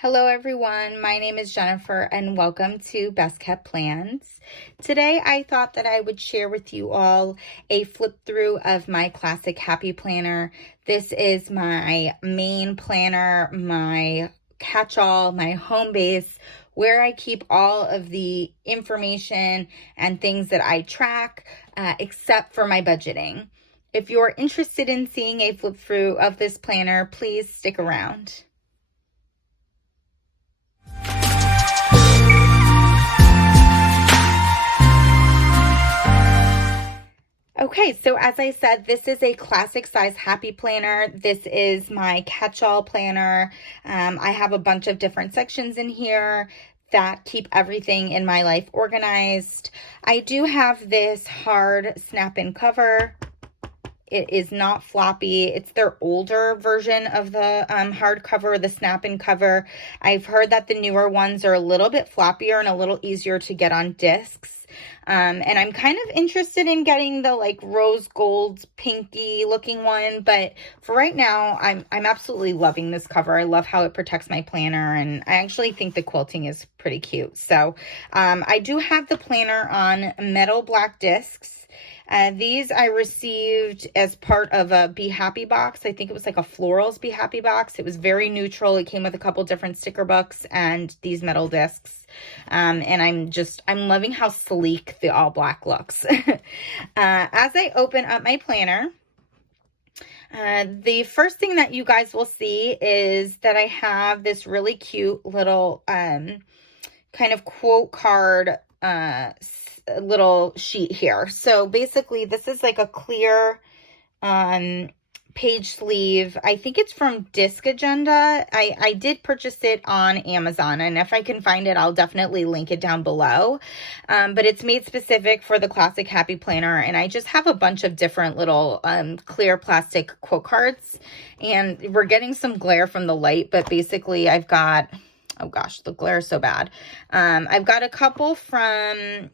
Hello everyone, my name is Jennifer and welcome to Best Kept Plans. Today I thought that I would share with you all a flip through of my classic happy planner. This is my main planner, my catch-all, my home base, where I keep all of the information and things that I track, except for my budgeting. If you're interested in seeing a flip through of this planner, please stick around. Okay, so as I said, this is a classic size happy planner. This is my catch-all planner. I have a bunch of different sections in here that keep everything in my life organized. I do have this hard snap-in cover. It is not floppy. It's their older version of the hardcover, the snap-in cover. I've heard that the newer ones are a little bit floppier and a little easier to get on discs. And I'm kind of interested in getting the like rose gold pinky looking one, but for right now, I'm absolutely loving this cover. I love how it protects my planner, and I actually think the quilting is pretty cute. So I do have the planner on metal black discs. These I received as part of a Be Happy box. I think it was like a Florals Be Happy box. It was very neutral. It came with a couple different sticker books and these metal discs. And I'm loving how sleek the all black looks. As I open up my planner, the first thing that you guys will see is that I have this really cute little kind of quote card little sheet here. So basically this is like a clear page sleeve. I think it's from Disc Agenda. I did purchase it on Amazon, and if I can find it, I'll definitely link it down below. But it's made specific for the classic happy planner, and I just have a bunch of different little clear plastic quote cards, and we're getting some glare from the light, but basically I've got, oh gosh, the glare is so bad. I've got a couple from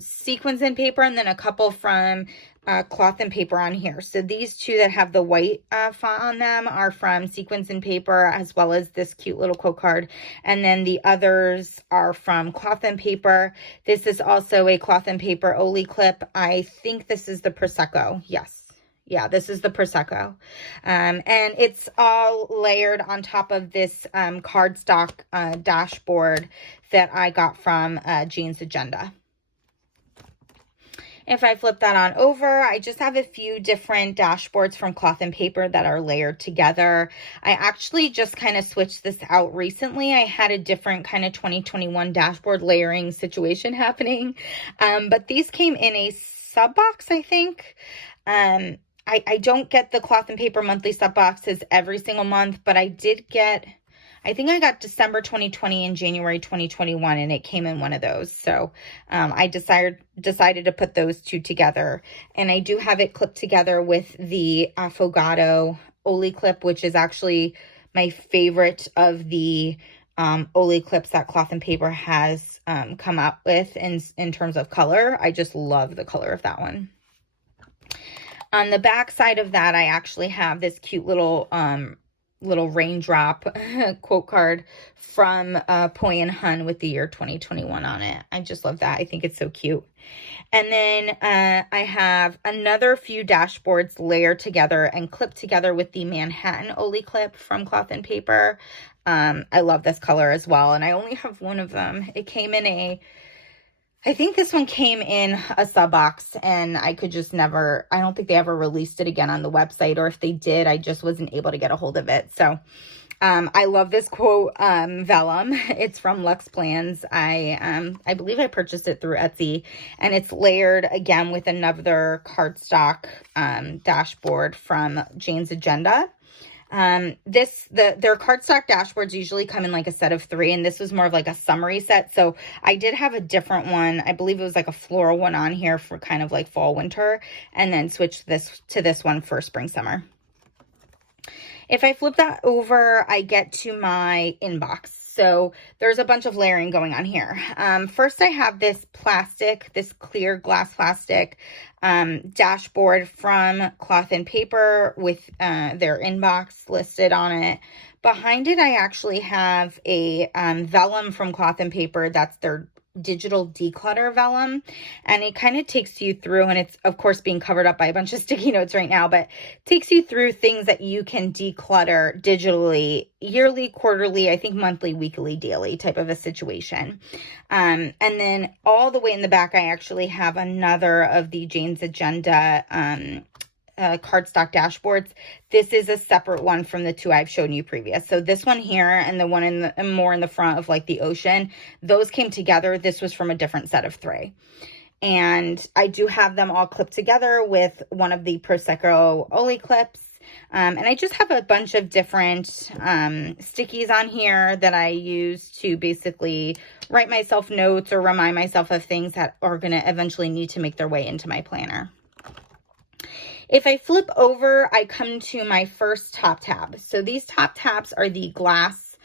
sequins and paper, and then a couple from cloth and paper on here. So these two that have the white font on them are from sequins and paper, as well as this cute little quote card. And then the others are from cloth and paper. This is also a cloth and paper Oli clip. I think this is the Prosecco. Yes. Yeah, this is the Prosecco. And it's all layered on top of this cardstock dashboard that I got from Jane's Agenda. If I flip that on over, I just have a few different dashboards from cloth and paper that are layered together. I actually just kind of switched this out recently. I had a different kind of 2021 dashboard layering situation happening. But these came in a sub box, I think. I don't get the cloth and paper monthly sub boxes every single month, but I did get, I think I got December 2020 and January 2021, and it came in one of those. So I decided to put those two together, and I do have it clipped together with the Affogato Oli clip, which is actually my favorite of the Oli clips that cloth and paper has come up with in terms of color. I just love the color of that one. On the back side of that, I actually have this cute little raindrop quote card from Poi and Hun with the year 2021 on it. I just love that. I think it's so cute. And then I have another few dashboards layered together and clipped together with the Manhattan Oli clip from cloth and paper. I love this color as well, and I only have one of them. It came in I think this one came in a sub box, and I could just never, I don't think they ever released it again on the website, or if they did, I just wasn't able to get a hold of it. So I love this quote, Vellum. It's from Lux Plans. I believe I purchased it through Etsy, and it's layered again with another cardstock dashboard from Jane's Agenda. Their cardstock dashboards usually come in like a set of 3, and this was more of like a summary set. So I did have a different one. I believe it was like a floral one on here for kind of like fall, winter, and then switched this to this one for spring, summer. If I flip that over, I get to my inbox. So there's a bunch of layering going on here. First, I have this clear glass plastic dashboard from Cloth and Paper with their inbox listed on it. Behind it, I actually have a Vellum from Cloth and Paper. That's their digital declutter vellum, and it kind of takes you through, and it's of course being covered up by a bunch of sticky notes right now, but takes you through things that you can declutter digitally, yearly, quarterly, I think monthly, weekly, daily type of a situation. And then all the way in the back, I actually have another of the Jane's Agenda cardstock dashboards. This is a separate one from the two I've shown you previous. So this one here and the one in the more in the front of like the ocean, those came together. This was from a different set of 3. And I do have them all clipped together with one of the Prosecco Oli clips. And I just have a bunch of different stickies on here that I use to basically write myself notes or remind myself of things that are going to eventually need to make their way into my planner. If I flip over, I come to my first top tab. So these top tabs are the glass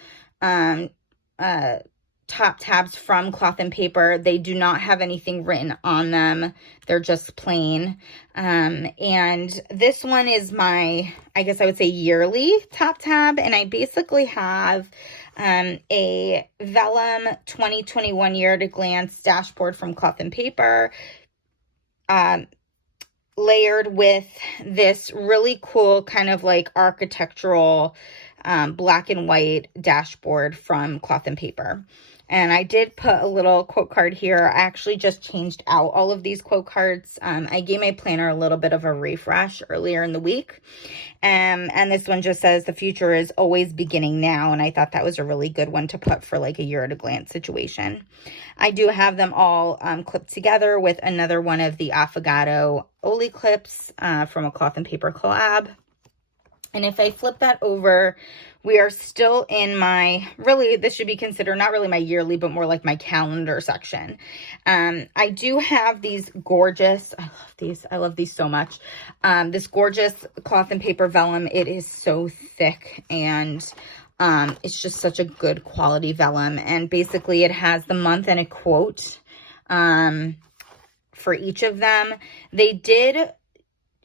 top tabs from Cloth and Paper. They do not have anything written on them. They're just plain. And this one is my, I guess I would say, yearly top tab. And I basically have a Vellum 2021 Year at a Glance dashboard from Cloth and Paper, layered with this really cool kind of like architectural black and white dashboard from Cloth and Paper. And I did put a little quote card here. I actually just changed out all of these quote cards. I gave my planner a little bit of a refresh earlier in the week. And this one just says, the future is always beginning now. And I thought that was a really good one to put for like a year at a glance situation. I do have them all clipped together with another one of the Affogato Oli clips from a Cloth and Paper collab. And if I flip that over, we are still in my, really, this should be considered not really my yearly, but more like my calendar section. I do have these gorgeous, I love these so much. This gorgeous Cloth and Paper vellum. It is so thick and it's just such a good quality vellum. And basically it has the month and a quote for each of them. They did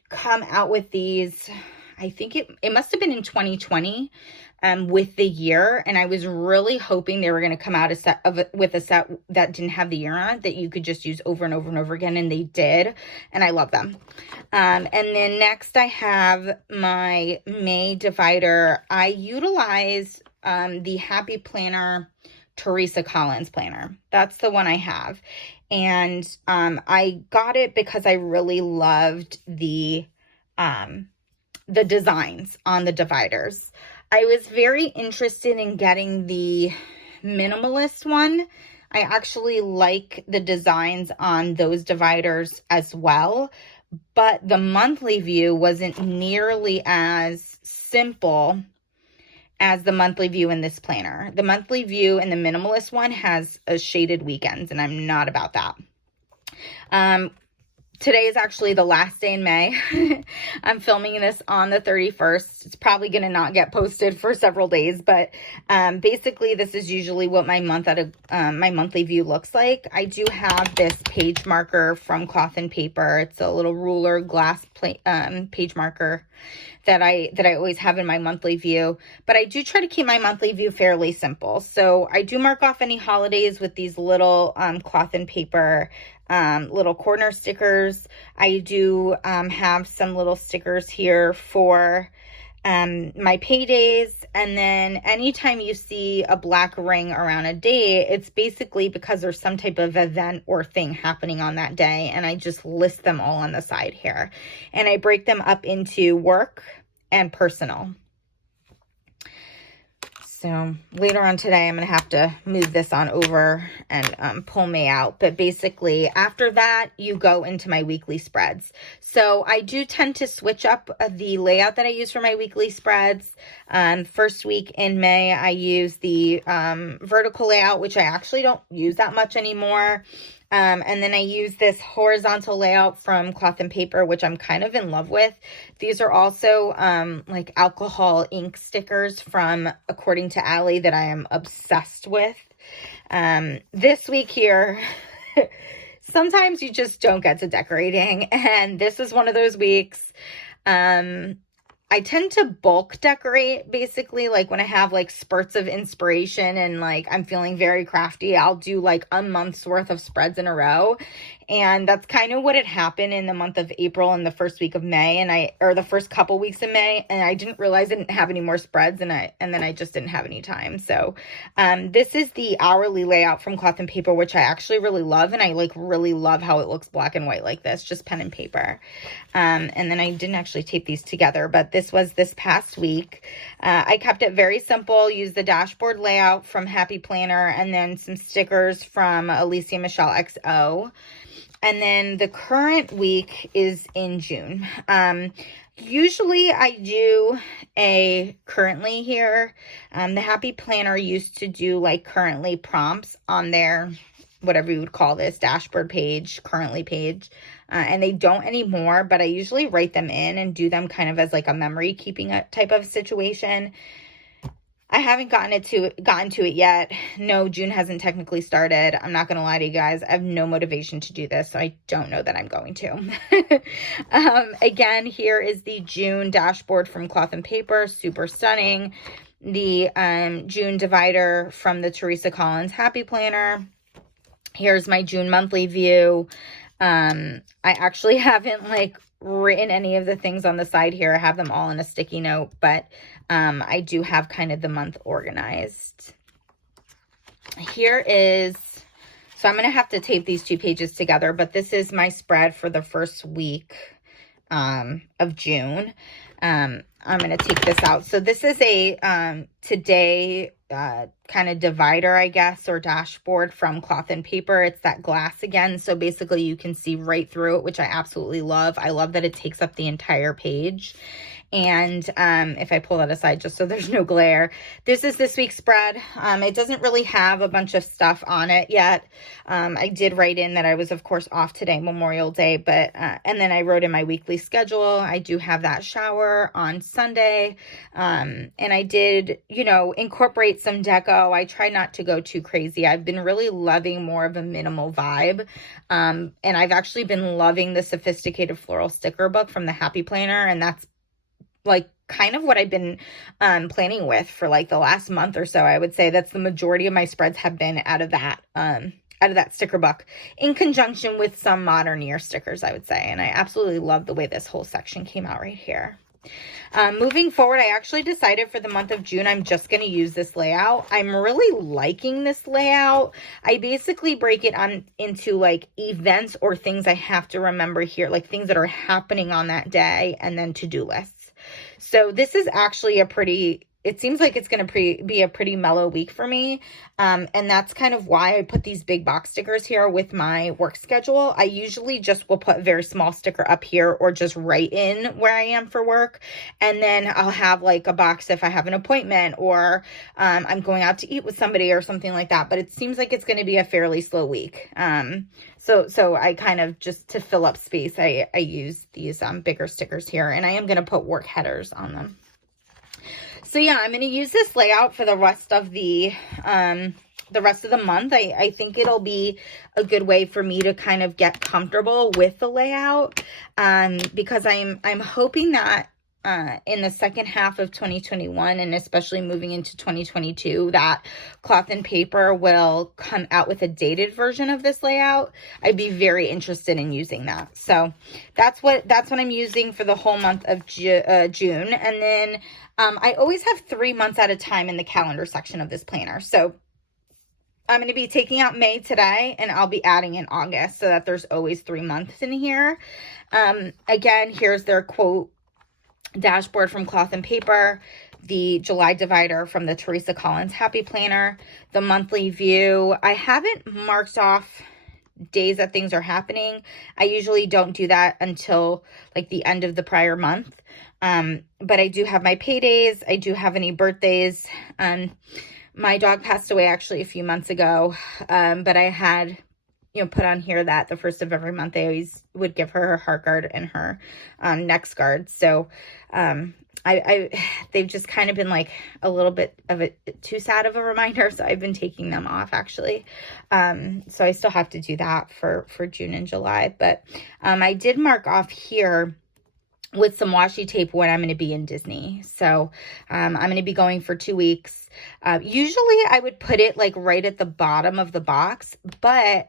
come out with these, I think it must have been in 2020 with the year. And I was really hoping they were going to come out with a set that didn't have the year on it, that you could just use over and over and over again. And they did. And I love them. And then next I have my May divider. I utilize the Happy Planner Teresa Collins planner. That's the one I have. And I got it because I really loved the designs on the dividers. I was very interested in getting the minimalist one. I actually like the designs on those dividers as well, but the monthly view wasn't nearly as simple as the monthly view in this planner. The monthly view in the minimalist one has a shaded weekends, and I'm not about that. Today is actually the last day in May. I'm filming this on the 31st. It's probably going to not get posted for several days, but basically this is usually what my monthly view looks like. I do have this page marker from Cloth and Paper. It's a little ruler glass page marker that I always have in my monthly view, but I do try to keep my monthly view fairly simple. So I do mark off any holidays with these little Cloth and Paper little corner stickers. I do have some little stickers here for my paydays. And then anytime you see a black ring around a day, it's basically because there's some type of event or thing happening on that day. And I just list them all on the side here. And I break them up into work and personal. So later on today, I'm going to have to move this on over and pull May out. But basically, after that, you go into my weekly spreads. So I do tend to switch up the layout that I use for my weekly spreads. First week in May, I use the vertical layout, which I actually don't use that much anymore. And then I use this horizontal layout from Cloth and Paper, which I'm kind of in love with. These are also like alcohol ink stickers from According to Allie that I am obsessed with. This week here, sometimes you just don't get to decorating. And this is one of those weeks. I tend to bulk decorate, basically, like when I have like spurts of inspiration and like I'm feeling very crafty, I'll do like a month's worth of spreads in a row. And that's kind of what had happened in the month of April and the first week of May, or the first couple weeks of May, and I didn't realize I didn't have any more spreads, and then I just didn't have any time. So this is the hourly layout from Cloth and Paper, which I actually really love, and I like really love how it looks black and white like this, just pen and paper. And then I didn't actually tape these together, but this was this past week. I kept it very simple, used the dashboard layout from Happy Planner, and then some stickers from Alicia Michelle XO. And then the current week is in June. Usually I do a currently here. The Happy Planner used to do like currently prompts on their, whatever you would call this, dashboard page, currently page. And they don't anymore, but I usually write them in and do them kind of as like a memory keeping type of situation. I haven't gotten to it yet. No, June hasn't technically started. I'm not going to lie to you guys. I have no motivation to do this, so I don't know that I'm going to. Again, here is the June dashboard from Cloth and Paper. Super stunning. The June divider from the Teresa Collins Happy Planner. Here's my June monthly view. I actually haven't like written any of the things on the side here. I have them all in a sticky note, but I do have kind of the month organized. Here is, so I'm going to have to tape these two pages together, but this is my spread for the first week of June. I'm going to take this out. So this is a today kind of divider, I guess, or dashboard from Cloth and Paper. It's that glass again. So basically you can see right through it, which I absolutely love. I love that it takes up the entire page. And if I pull that aside just so there's no glare, this is this week's spread. It doesn't really have a bunch of stuff on it yet. I did write in that I was, of course, off today, Memorial Day, but and then I wrote in my weekly schedule. I do have that shower on Sunday. And I did, incorporate some deco. I try not to go too crazy. I've been really loving more of a minimal vibe. And I've actually been loving the Sophisticated Floral Sticker book from the Happy Planner, and that's like kind of what I've been planning with for like the last month or so. I would say that's the majority of my spreads have been out of that sticker book, in conjunction with some modern year stickers, I would say. And I absolutely love the way this whole section came out right here. Moving forward, I actually decided for the month of June, I'm just going to use this layout. I'm really liking this layout. I basically break it into like events or things I have to remember here, like things that are happening on that day, and then to-do lists. So this is actually it seems like it's going to be a pretty mellow week for me. And that's kind of why I put these big box stickers here with my work schedule. I usually just will put a very small sticker up here or just write in where I am for work. And then I'll have like a box if I have an appointment or I'm going out to eat with somebody or something like that. But it seems like it's going to be a fairly slow week. So I kind of, just to fill up space, I use these bigger stickers here, and I am going to put work headers on them. So yeah, I'm going to use this layout for the rest of the month. I think it'll be a good way for me to kind of get comfortable with the layout, because I'm hoping that in the second half of 2021, and especially moving into 2022, that Cloth and Paper will come out with a dated version of this layout. I'd be very interested in using that. So that's what I'm using for the whole month of June. And then I always have 3 months at a time in the calendar section of this planner. So I'm going to be taking out May today, and I'll be adding in August, so that there's always 3 months in here. Again, here's their quote dashboard from Cloth and Paper, the July divider from the Teresa Collins Happy Planner, the monthly view. I haven't marked off days that things are happening. I usually don't do that until like the end of the prior month. But I do have my paydays. I do have any birthdays. My dog passed away actually a few months ago. But I had put on here that the first of every month I always would give her her heart guard and her neck guard. So they've just kind of been like a little bit of a too sad of a reminder, so I've been taking them off actually. So I still have to do that for June and July, but I did mark off here with some washi tape when I'm going to be in Disney. So I'm going to be going for 2 weeks. Usually I would put it like right at the bottom of the box, but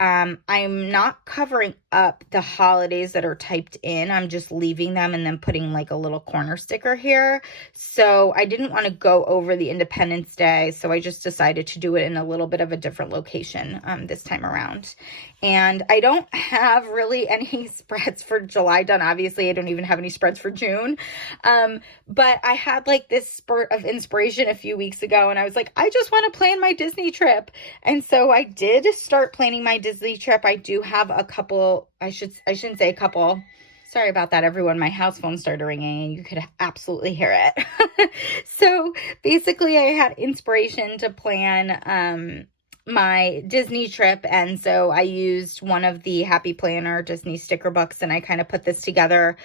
I'm not covering up the holidays that are typed in. I'm just leaving them and then putting like a little corner sticker here. So I didn't want to go over the Independence Day, so I just decided to do it in a little bit of a different location this time around. And I don't have really any spreads for July done. Obviously, I don't even have any spreads for June. But I had like this spurt of inspiration a few weeks ago, and I was like, I just want to plan my Disney trip. And so I did start planning my Disney trip. I do have a couple, I shouldn't say a couple. Sorry about that, everyone. My house phone started ringing and you could absolutely hear it. So basically I had inspiration to plan my Disney trip, and so I used one of the Happy Planner Disney sticker books, and I kind of put this together.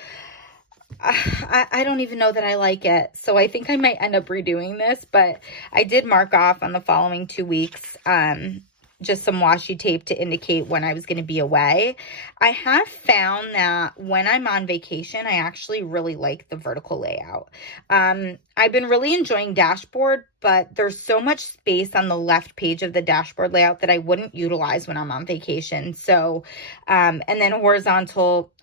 I don't even know that I like it, so I think I might end up redoing this, but I did mark off on the following 2 weeks just some washi tape to indicate when I was going to be away. I have found that when I'm on vacation, I actually really like the vertical layout. I've been really enjoying dashboard, but there's so much space on the left page of the dashboard layout that I wouldn't utilize when I'm on vacation. So, and then horizontal,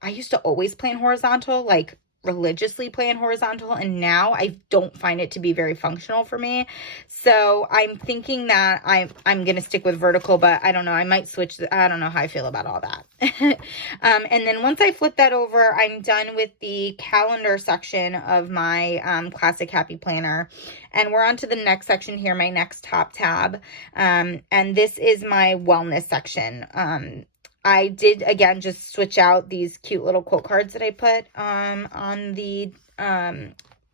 I used to always plan horizontal, like religiously plan horizontal, and now I don't find it to be very functional for me. So I'm thinking that I'm going to stick with vertical, but I don't know. I might switch. I don't know how I feel about all that. And then once I flip that over, I'm done with the calendar section of my classic Happy Planner. And we're on to the next section here, my next top tab. And this is my wellness section. I did, again, just switch out these cute little quote cards that I put on the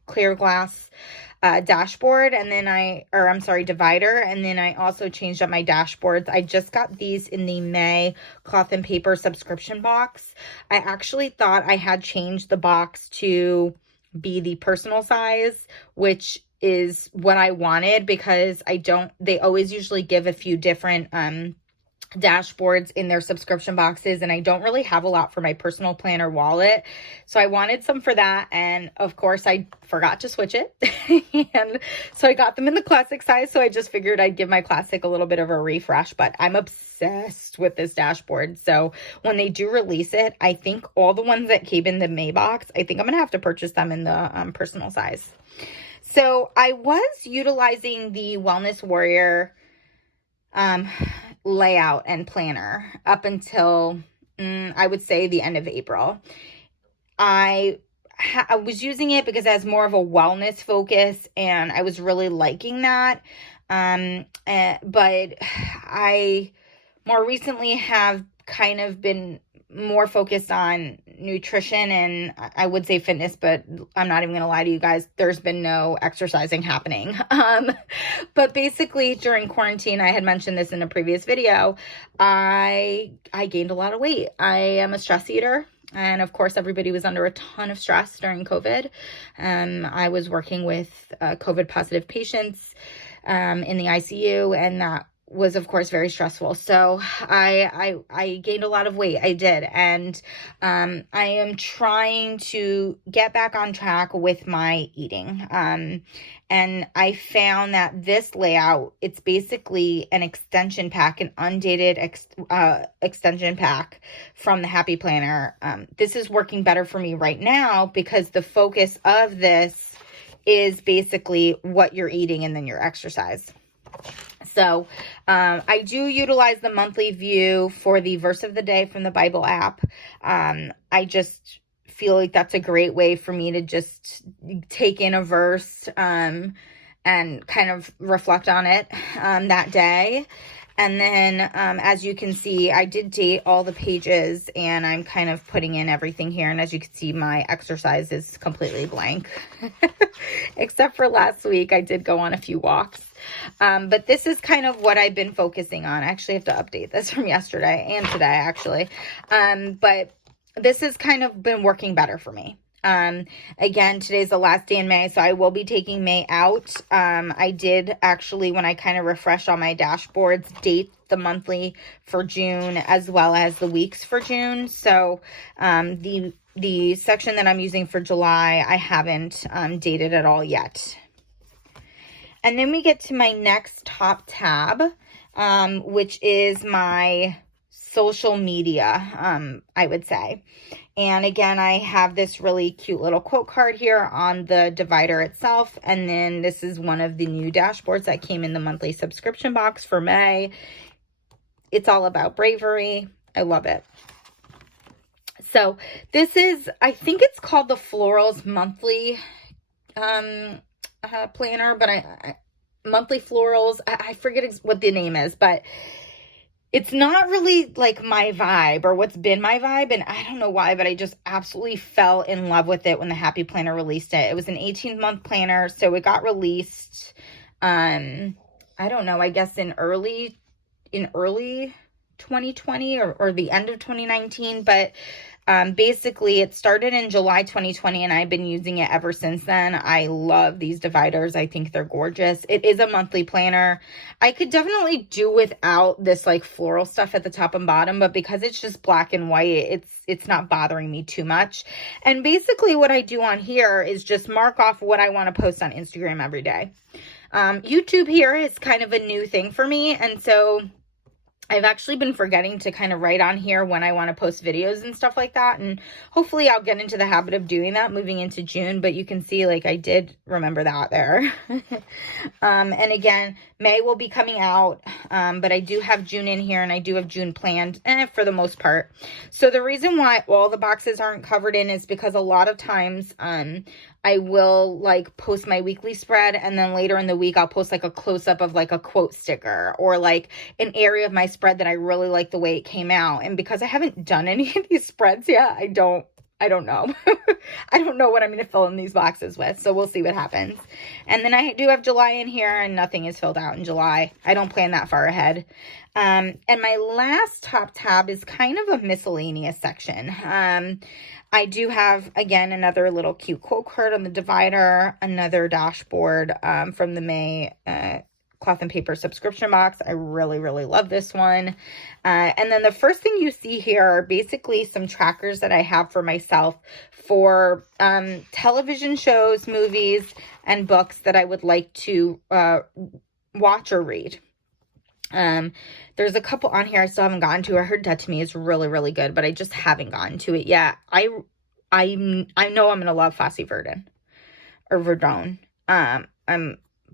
clear glass dashboard, and then divider, and then I also changed up my dashboards. I just got these in the May cloth and paper subscription box. I actually thought I had changed the box to be the personal size, which is what I wanted, because they always usually give a few different dashboards in their subscription boxes, and I don't really have a lot for my personal planner wallet, so I wanted some for that, and of course I forgot to switch it. And so I got them in the classic size, so I just figured I'd give my classic a little bit of a refresh. But I'm obsessed with this dashboard, so when they do release it, I think all the ones that came in the May box, I think I'm gonna have to purchase them in the personal size. So I was utilizing the Wellness Warrior layout and planner up until I would say the end of April. I was using it because it has more of a wellness focus, and I was really liking that. But I more recently have kind of been more focused on nutrition and I would say fitness, but I'm not even going to lie to you guys. There's been no exercising happening. But basically during quarantine, I had mentioned this in a previous video, I gained a lot of weight. I am a stress eater. And of course, everybody was under a ton of stress during COVID. I was working with COVID positive patients in the ICU, and that was of course very stressful. So I gained a lot of weight. I did. And I am trying to get back on track with my eating. And I found that this layout, it's basically an extension pack, an undated extension pack from the Happy Planner. This is working better for me right now because the focus of this is basically what you're eating and then your exercise. So I do utilize the monthly view for the verse of the day from the Bible app. I just feel like that's a great way for me to just take in a verse and kind of reflect on it that day. And then as you can see, I did date all the pages, and I'm kind of putting in everything here. And as you can see, my exercise is completely blank. Except for last week, I did go on a few walks. But this is kind of what I've been focusing on. I actually have to update this from yesterday and today, actually. But this has kind of been working better for me. Again, today's the last day in May, so I will be taking May out. I did actually, when I kind of refresh on my dashboards, date the monthly for June as well as the weeks for June. So, the the section that I'm using for July, I haven't dated at all yet. And then we get to my next top tab, which is my social media, I would say. And again, I have this really cute little quote card here on the divider itself. And then this is one of the new dashboards that came in the monthly subscription box for May. It's all about bravery. I love it. So this is, I think it's called the Florals Monthly planner, but Monthly Florals. I forget what the name is, but it's not really like my vibe or what's been my vibe. And I don't know why, but I just absolutely fell in love with it when the Happy Planner released it. It was an 18-month planner. So it got released, I don't know, I guess in early 2020 or the end of 2019. But basically it started in July 2020 and I've been using it ever since then. I love these dividers. I think they're gorgeous. It is a monthly planner. I could definitely do without this like floral stuff at the top and bottom, but because it's just black and white, it's not bothering me too much. And basically what I do on here is just mark off what I want to post on Instagram every day. YouTube here is kind of a new thing for me, and so I've actually been forgetting to kind of write on here when I want to post videos and stuff like that. And hopefully I'll get into the habit of doing that moving into June. But you can see like I did remember that there. And again, May will be coming out. But I do have June in here and I do have June planned for the most part. So the reason why all the boxes aren't covered in is because a lot of times I will like post my weekly spread and then later in the week I'll post like a close-up of like a quote sticker or like an area of my spread that I really like the way it came out. And because I haven't done any of these spreads yet, I don't know. I don't know what I'm going to fill in these boxes with. So we'll see what happens. And then I do have July in here and nothing is filled out in July. I don't plan that far ahead. And my last top tab is kind of a miscellaneous section. I do have, again, another little cute quote card on the divider, another dashboard from the May cloth and paper subscription box. I really, really love this one. And then the first thing you see here are basically some trackers that I have for myself for television shows, movies, and books that I would like to watch or read. There's a couple on here I still haven't gotten to. I heard Dead to Me is really, really good, but I just haven't gotten to it yet. I know I'm going to love Fosse Verdon.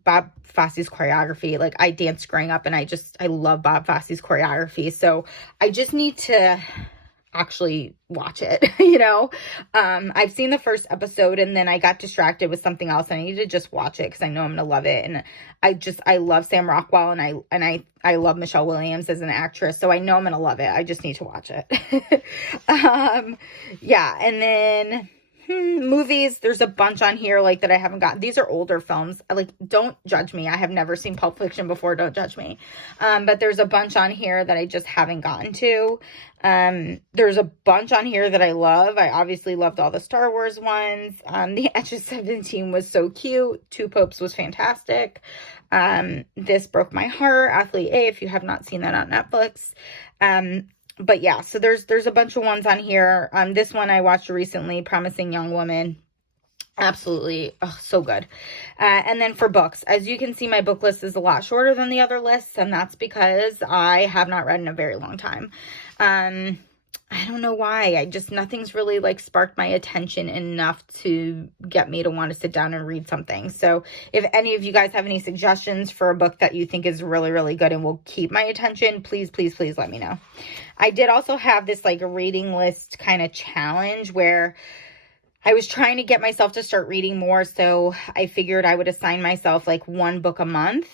Bob Fosse's choreography. Like I danced growing up and I love Bob Fosse's choreography. So I just need to actually watch it, you know. I've seen the first episode and then I got distracted with something else and I need to just watch it because I know I'm gonna love it. And I love Sam Rockwell and I love Michelle Williams as an actress, so I know I'm gonna love it. I just need to watch it. Yeah, and then movies, there's a bunch on here like that I haven't gotten. These are older films. Like, don't judge me. I have never seen Pulp Fiction before. Don't judge me. But there's a bunch on here that I just haven't gotten to. There's a bunch on here that I love. I obviously loved all the Star Wars ones. The Edge of 17 was so cute. Two Popes was fantastic. This Broke My Heart, Athlete A, if you have not seen that on Netflix. But yeah, so there's a bunch of ones on here. This one I watched recently, Promising Young Woman. Absolutely. Oh, so good. And then for books, as you can see, my book list is a lot shorter than the other lists, and that's because I have not read in a very long time. I don't know why. Nothing's really like sparked my attention enough to get me to want to sit down and read something. So if any of you guys have any suggestions for a book that you think is really, really good and will keep my attention, please, please, please let me know. I did also have this like reading list kind of challenge where I was trying to get myself to start reading more. So I figured I would assign myself like one book a month.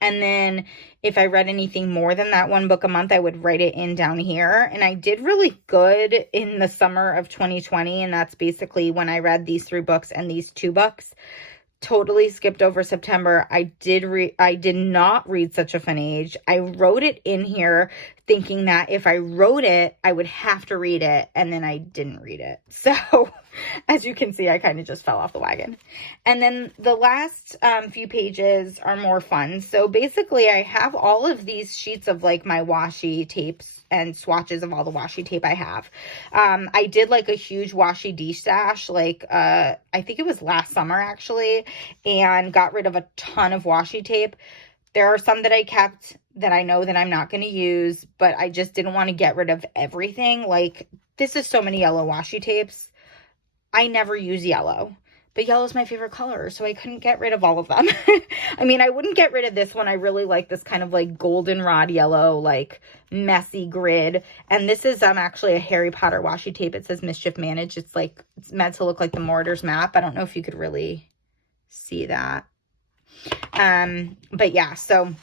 And then if I read anything more than that one book a month, I would write it in down here. And I did really good in the summer of 2020. And that's basically when I read these 3 books and these 2 books. Totally skipped over September. I did not read Such a Fun Age. I wrote it in here thinking that if I wrote it, I would have to read it, and then I didn't read it. So as you can see, I kind of just fell off the wagon. And then the last few pages are more fun. So basically, I have all of these sheets of like my washi tapes and swatches of all the washi tape I have. I did like a huge washi de-stash, like I think it was last summer actually, and got rid of a ton of washi tape. There are some that I kept that I know that I'm not going to use, but I just didn't want to get rid of everything. Like, this is so many yellow washi tapes. I never use yellow, but yellow is my favorite color, so I couldn't get rid of all of them. I mean, I wouldn't get rid of this one. I really like this kind of like goldenrod yellow, like messy grid. And this is actually a Harry Potter washi tape. It says Mischief Managed. It's like, it's meant to look like the Mortar's map. I don't know if you could really see that. But yeah, so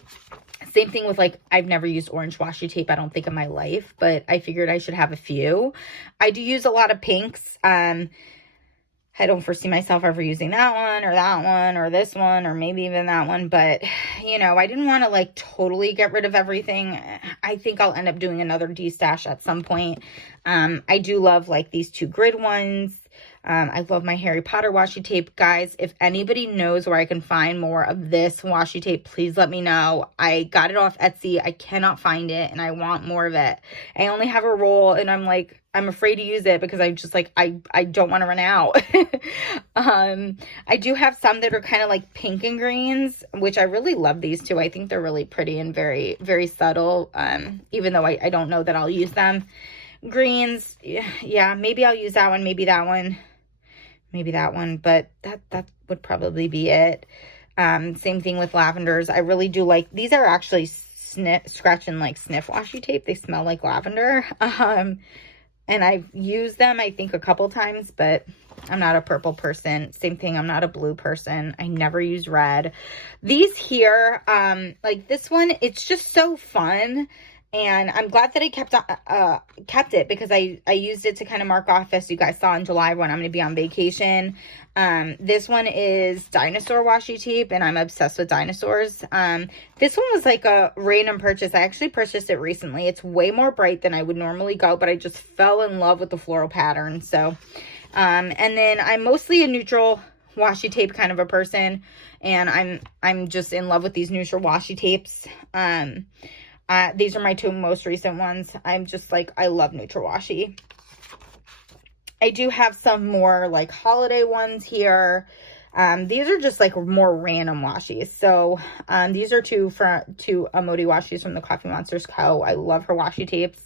same thing with like, I've never used orange washi tape, I don't think, in my life, but I figured I should have a few. I do use a lot of pinks. I don't foresee myself ever using that one or this one or maybe even that one, but you know, I didn't want to like totally get rid of everything. I think I'll end up doing another de-stash at some point. I do love like these two grid ones. I love my Harry Potter washi tape. Guys, if anybody knows where I can find more of this washi tape, please let me know. I got it off Etsy. I cannot find it, and I want more of it. I only have a roll, and I'm like, I'm afraid to use it because I just like, I don't want to run out. I do have some that are kind of like pink and greens, which I really love these two. I think they're really pretty and very, very subtle, even though I don't know that I'll use them. Greens, yeah, maybe I'll use that one, maybe that one. Maybe that one, but that would probably be it. Same thing with lavenders. I really do like, these are actually scratch and like sniff washi tape. They smell like lavender. And I've used them, I think, a couple times, but I'm not a purple person. Same thing, I'm not a blue person. I never use red. These here, like this one, it's just so fun. And I'm glad that I kept it because I used it to kind of mark off, as you guys saw in July, when I'm going to be on vacation. This one is Dinosaur washi tape, and I'm obsessed with dinosaurs. This one was like a random purchase. I actually purchased it recently. It's way more bright than I would normally go, but I just fell in love with the floral pattern. So, and then I'm mostly a neutral washi tape kind of a person, and I'm just in love with these neutral washi tapes. These are my two most recent ones. I'm just like, I love neutral washi. I do have some more like holiday ones here. These are just like more random washis. So, these are two Emoti washis from the Coffee Monsters Co. I love her washi tapes.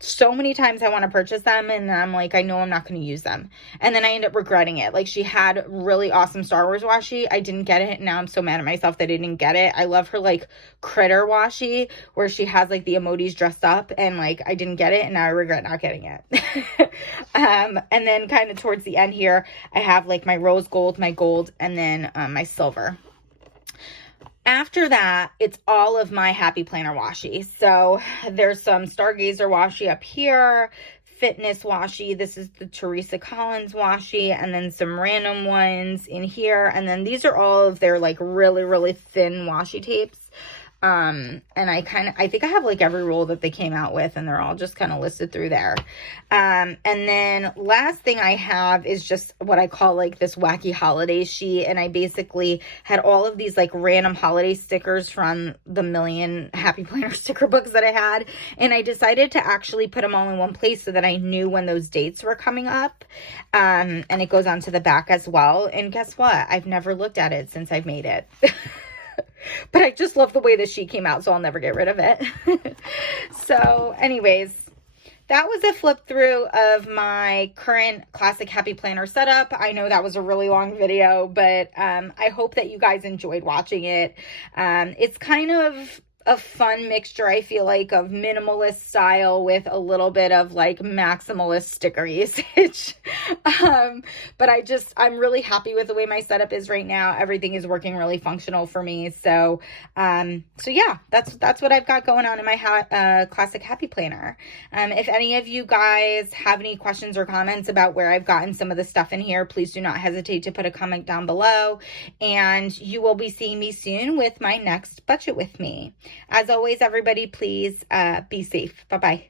So many times I want to purchase them, and I'm like, I know I'm not going to use them. And then I end up regretting it. Like, she had really awesome Star Wars washi. I didn't get it. And now I'm so mad at myself that I didn't get it. I love her, like, critter washi, where she has, like, the emotis dressed up, and, like, I didn't get it, and now I regret not getting it. And then kind of towards the end here, I have, like, my rose gold, my gold, and then my silver. After that, it's all of my Happy Planner washi. So there's some Stargazer washi up here, Fitness washi. This is the Teresa Collins washi, and then some random ones in here. And then these are all of their like really, really thin washi tapes. And I think I have like every roll that they came out with, and they're all just kind of listed through there. And then last thing I have is just what I call like this wacky holiday sheet. And I basically had all of these like random holiday stickers from the million Happy Planner sticker books that I had. And I decided to actually put them all in one place so that I knew when those dates were coming up. And it goes onto the back as well. And guess what? I've never looked at it since I've made it. But I just love the way this sheet came out, so I'll never get rid of it. So anyways, that was a flip through of my current classic Happy Planner setup. I know that was a really long video, but I hope that you guys enjoyed watching it. It's kind of a fun mixture, I feel like, of minimalist style with a little bit of like maximalist sticker usage. But I'm really happy with the way my setup is right now. Everything is working really functional for me. So yeah, that's what I've got going on in my classic happy planner. If any of you guys have any questions or comments about where I've gotten some of the stuff in here, please do not hesitate to put a comment down below, and you will be seeing me soon with my next budget with me. As always, everybody, please be safe. Bye-bye.